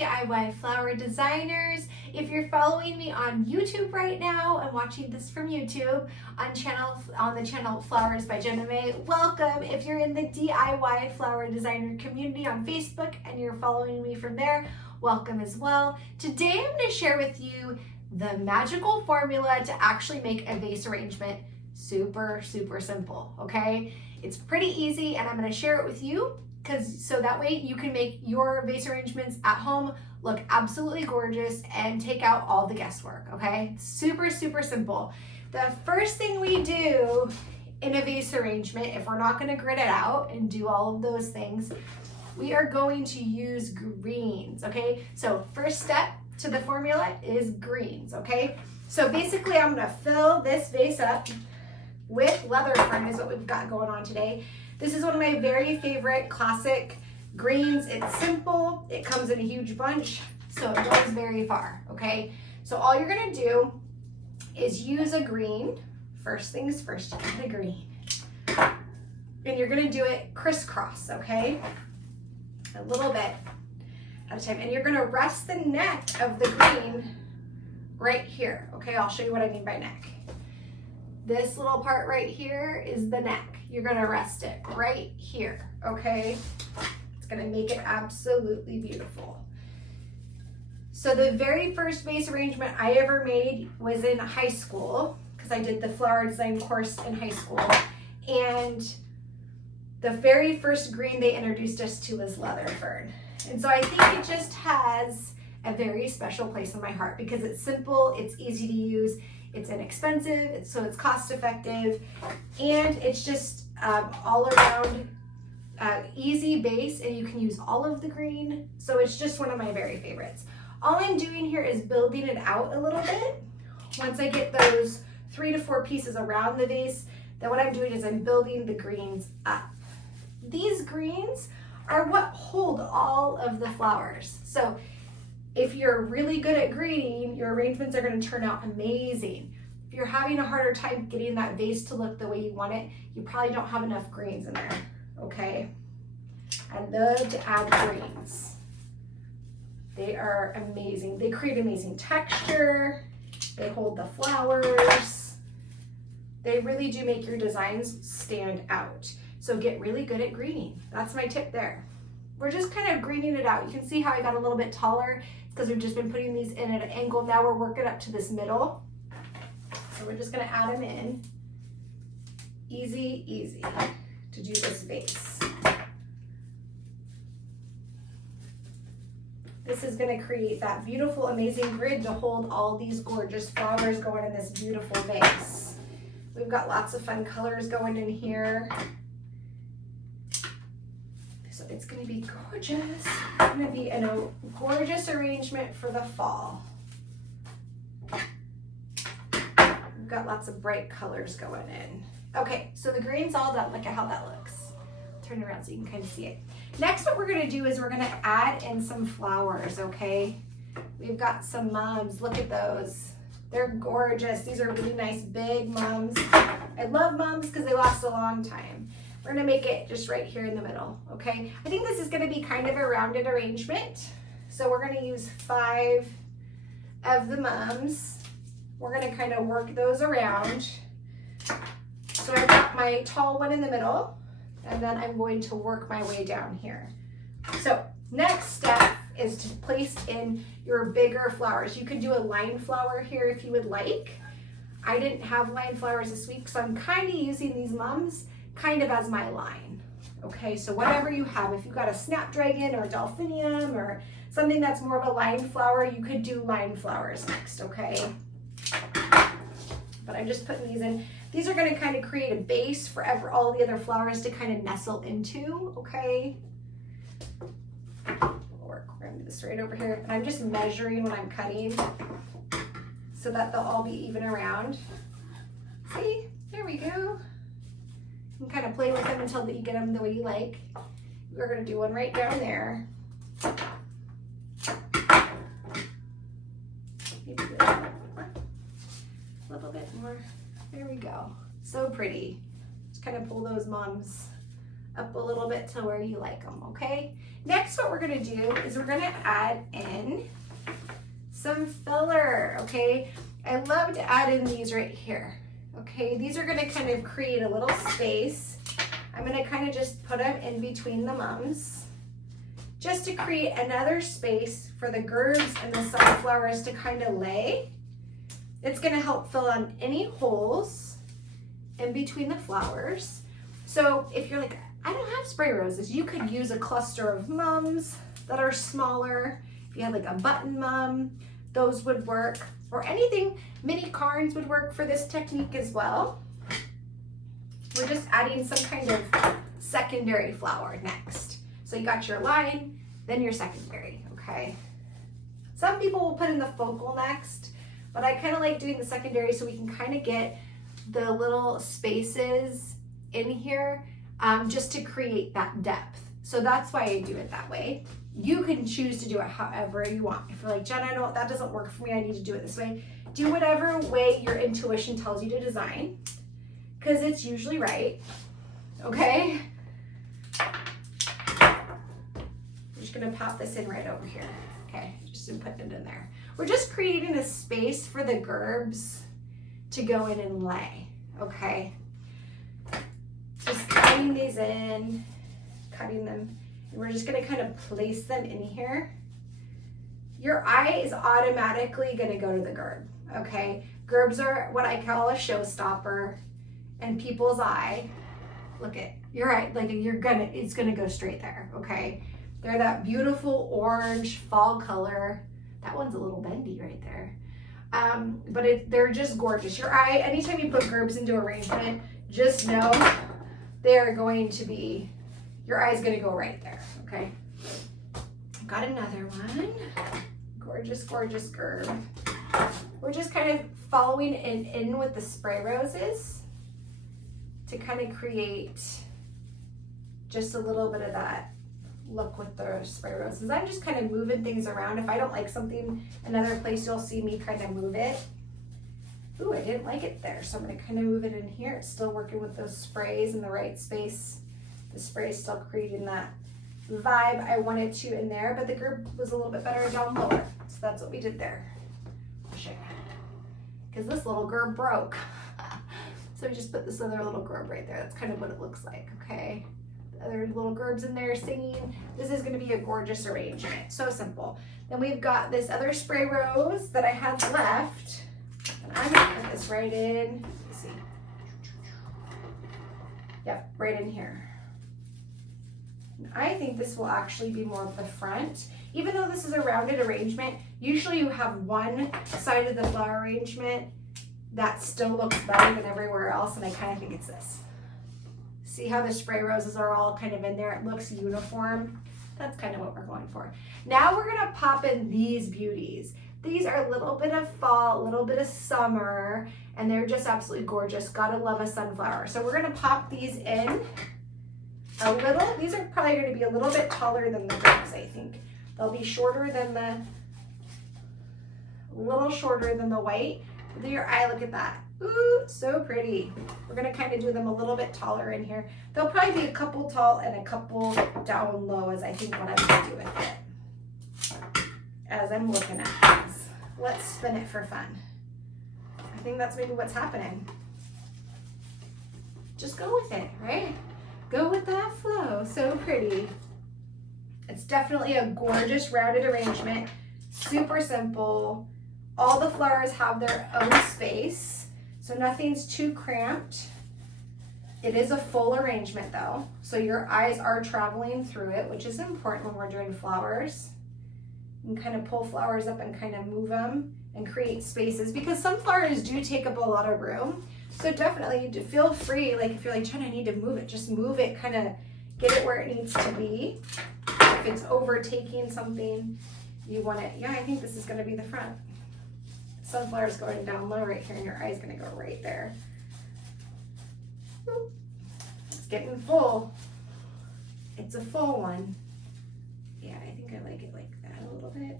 DIY flower designers. If you're following me on YouTube right now and watching this from YouTube on the channel Flowers by Jenna May, welcome. If you're in the DIY flower designer community on Facebook and you're following me from there, welcome as well. Today I'm going to share with you the magical formula to actually make a vase arrangement super simple, okay? It's pretty easy and I'm going to share it with you so that way you can make your vase arrangements at home look absolutely gorgeous and take out all the guesswork, okay? Super simple. The first thing we do in a vase arrangement, if we're not going to grid it out and do all of those things, we are going to use greens, okay? So first step to the formula is greens, okay? So basically I'm going to fill this vase up with leather fern is what we've got going on today. This is one of my very favorite classic greens. It's simple, it comes in a huge bunch, so it goes very far, okay? So all you're gonna do is use a green. First things first, you get a green. And you're gonna do it crisscross, okay? A little bit at a time. And you're gonna rest the neck of the green right here, okay? I'll show you what I mean by neck. This little part right here is the neck. You're gonna rest it right here, okay? It's gonna make it absolutely beautiful. So the very first vase arrangement I ever made was in high school, because I did the flower design course in high school. And the very first green they introduced us to was leather fern. And so I think it just has a very special place in my heart because it's simple, it's easy to use, it's inexpensive, so it's cost effective, and it's just all around easy base, and you can use all of the green, so it's just one of my very favorites. All I'm doing here is building it out a little bit. Once I get those 3 to 4 pieces around the vase, then what I'm doing is I'm building the greens up. These greens are what hold all of the flowers. So if you're really good at greening, your arrangements are going to turn out amazing. If you're having a harder time getting that vase to look the way you want it, you probably don't have enough greens in there, okay? I love to add greens. They are amazing. They create amazing texture. They hold the flowers. They really do make your designs stand out. So get really good at greening. That's my tip there. We're just kind of greening it out. You can see how I got a little bit taller. It's because we've just been putting these in at an angle. Now we're working up to this middle. So we're just gonna add them in. Easy to do this vase. This is gonna create that beautiful, amazing grid to hold all these gorgeous flowers going in this beautiful vase. We've got lots of fun colors going in here. So it's going to be gorgeous. It's going to be in a gorgeous arrangement for the fall. We've got lots of bright colors going in. Okay, so the green's all done. Look at how that looks. Turn around so you can kind of see it. Next, what we're going to do is we're going to add in some flowers, okay? We've got some mums. Look at those. They're gorgeous. These are really nice big mums. I love mums because they last a long time. We're gonna make it just right here in the middle, okay? I think this is gonna be kind of a rounded arrangement. So we're gonna use 5 of the mums. We're gonna kind of work those around. So I've got my tall one in the middle, and then I'm going to work my way down here. So next step is to place in your bigger flowers. You could do a line flower here if you would like. I didn't have line flowers this week, so I'm kind of using these mums kind of as my line, okay? So whatever you have, if you've got a snapdragon or a delphinium or something that's more of a line flower, you could do line flowers next, okay? But I'm just putting these in. These are gonna kind of create a base for all the other flowers to kind of nestle into, okay? We're gonna do this right over here. And I'm just measuring when I'm cutting so that they'll all be even around. See, there we go. You can kind of play with them until you get them the way you like. We're gonna do one right down there. Maybe a little bit more. There we go. So pretty. Just kind of pull those mums up a little bit to where you like them, okay? Next, what we're gonna do is we're gonna add in some filler, okay? I love to add in these right here, okay? These are gonna kind of create a little space. I'm gonna kind of just put them in between the mums, just to create another space for the gerbs and the sunflowers to kind of lay. It's gonna help fill in any holes in between the flowers. So if you're like, I don't have spray roses, you could use a cluster of mums that are smaller. If you had like a button mum, those would work. Or anything, mini carns would work for this technique as well. We're just adding some kind of secondary flower next. So you got your line, then your secondary, okay? Some people will put in the focal next, but I kind of like doing the secondary so we can kind of get the little spaces in here just to create that depth. So that's why I do it that way. You can choose to do it however you want. If you're like, Jen, I know that doesn't work for me, I need to do it this way. Do whatever way your intuition tells you to design, because it's usually right, okay? I'm just gonna pop this in right over here. Okay, just putting it in there. We're just creating a space for the gerbs to go in and lay, okay? Just cutting these in, cutting them, and we're just gonna kind of place them in here. Your eye is automatically gonna go to the gerb, okay? Gerbs are what I call a showstopper, and people's eye, look at your eye, like it's gonna go straight there, okay? They're that beautiful orange fall color. That one's a little bendy right there. But they're just gorgeous. Your eye, anytime you put gerbs into arrangement, just know they're going to be, your eye's gonna go right there, okay? Got another one. Gorgeous, gorgeous gerb. We're just kind of following in with the spray roses to kind of create just a little bit of that look with the spray roses. I'm just kind of moving things around. If I don't like something another place, you'll see me kind of move it. Ooh, I didn't like it there, so I'm gonna kind of move it in here. It's still working with those sprays in the right space. The spray is still creating that vibe I wanted to in there, but the gerb was a little bit better down lower. So that's what we did there. I'll show you. Because this little gerb broke. So we just put this other little gerb right there. That's kind of what it looks like, okay? The other little gerbs in there singing. This is gonna be a gorgeous arrangement, so simple. Then we've got this other spray rose that I had left. And I'm gonna put this right in, let's see. Yep, right in here. And I think this will actually be more of the front. Even though this is a rounded arrangement, usually you have one side of the flower arrangement that still looks better than everywhere else, and I kind of think it's this. See how the spray roses are all kind of in there? It looks uniform. That's kind of what we're going for. Now we're gonna pop in these beauties. These are a little bit of fall, a little bit of summer, and they're just absolutely gorgeous. Gotta love a sunflower. So we're gonna pop these in a little. These are probably gonna be a little bit taller than the gerbs, I think. They'll be shorter than a little shorter than the white. Look at your eye, look at that. Ooh, so pretty. We're gonna kind of do them a little bit taller in here. They'll probably be a couple tall and a couple down low is I think what I'm gonna do with it. As I'm looking at these. Let's spin it for fun. I think that's maybe what's happening. Just go with it, right? Go with that flow, so pretty. It's definitely a gorgeous rounded arrangement, super simple. All the flowers have their own space, so nothing's too cramped. It is a full arrangement though, so your eyes are traveling through it, which is important when we're doing flowers. You can kind of pull flowers up and kind of move them and create spaces, because some flowers do take up a lot of room. So definitely feel free, like if you're like, Jen, I need to move it, just move it, kind of get it where it needs to be. If it's overtaking something, you want it, yeah, I think this is gonna be the front. Sunflower's going down low right here, and your eye's gonna go right there. Oop. It's getting full. It's a full one. Yeah, I think I like it like that a little bit.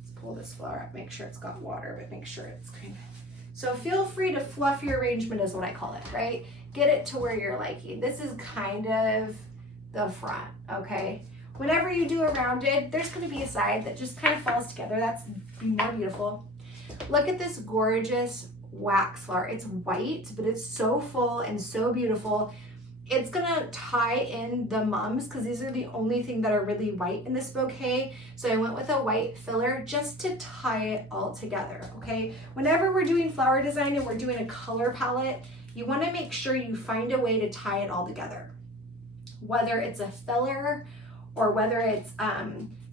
Let's pull this flower up, make sure it's got water, but make sure it's kind of, so feel free to fluff your arrangement is what I call it, right? Get it to where you're liking. This is kind of the front, okay? whenever you do a rounded, there's going to be a side that just kind of falls together. That's more beautiful. Look at this gorgeous wax flower. It's white, but it's so full and so beautiful. It's gonna tie in the mums because these are the only thing that are really white in this bouquet. So I went with a white filler just to tie it all together, okay? Whenever we're doing flower design and we're doing a color palette, you wanna make sure you find a way to tie it all together. Whether it's a filler or whether it's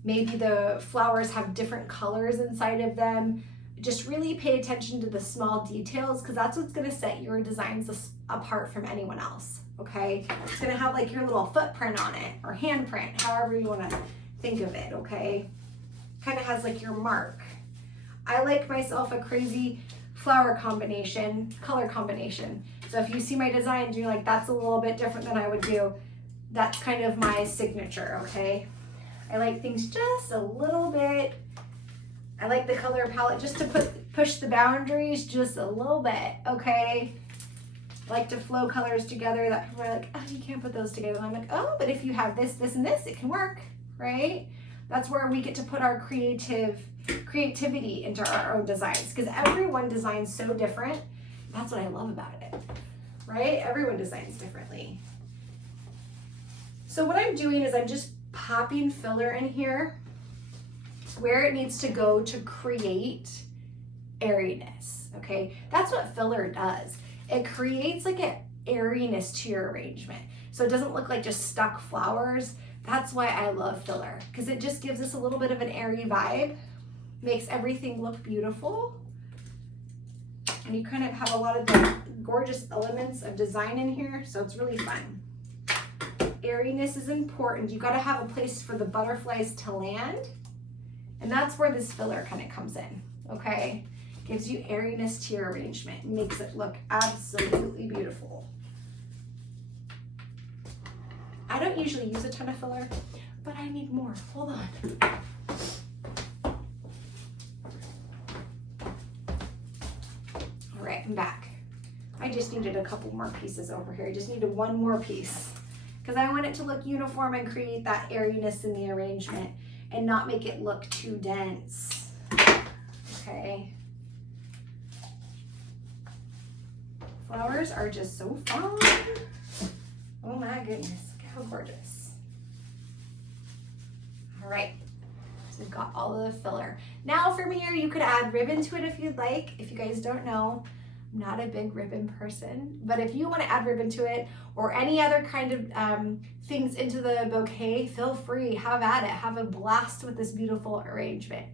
maybe the flowers have different colors inside of them. Just really pay attention to the small details because that's what's gonna set your designs apart from anyone else, okay? It's gonna have like your little footprint on it or handprint, however you wanna think of it, okay? Kind of has like your mark. I like myself a crazy flower combination, color combination. So if you see my designs, you're like, that's a little bit different than I would do. That's kind of my signature, okay? I like things just a little bit. I like the color palette just to push the boundaries just a little bit, okay? I like to flow colors together that people are like, oh, you can't put those together. And I'm like, oh, but if you have this, this, and this, it can work, right? That's where we get to put our creativity into our own designs because everyone designs so different. That's what I love about it, right? Everyone designs differently. So what I'm doing is I'm just popping filler in here where it needs to go to create airiness, okay? That's what filler does. It creates like an airiness to your arrangement. So it doesn't look like just stuck flowers. That's why I love filler, because it just gives us a little bit of an airy vibe, makes everything look beautiful. And you kind of have a lot of the gorgeous elements of design in here, so it's really fun. Airiness is important. You gotta have a place for the butterflies to land. And that's where this filler kind of comes in, okay? Gives you airiness to your arrangement, makes it look absolutely beautiful. I don't usually use a ton of filler, but I need more. Hold on. All right, I'm back. I just needed a couple more pieces over here. I just needed one more piece because I want it to look uniform and create that airiness in the arrangement and not make it look too dense, okay? Flowers are just so fun. Oh my goodness, look how gorgeous. All right, so we've got all of the filler. Now from here, you could add ribbon to it if you'd like. If you guys don't know, I'm not a big ribbon person, but if you want to add ribbon to it or any other kind of things into the bouquet, feel free, have at it, have a blast with this beautiful arrangement.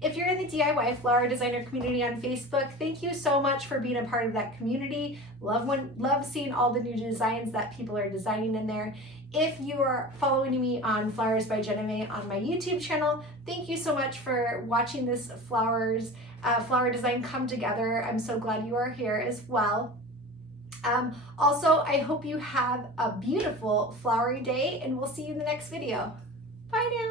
If you're in the DIY flower designer community on Facebook, thank you so much for being a part of that community. Love seeing all the new designs that people are designing in there. If you are following me on Flowers by Jenna May on my YouTube channel, thank you so much for watching this flower design come together. I'm so glad you are here as well. Also, I hope you have a beautiful flowery day and we'll see you in the next video. Bye now.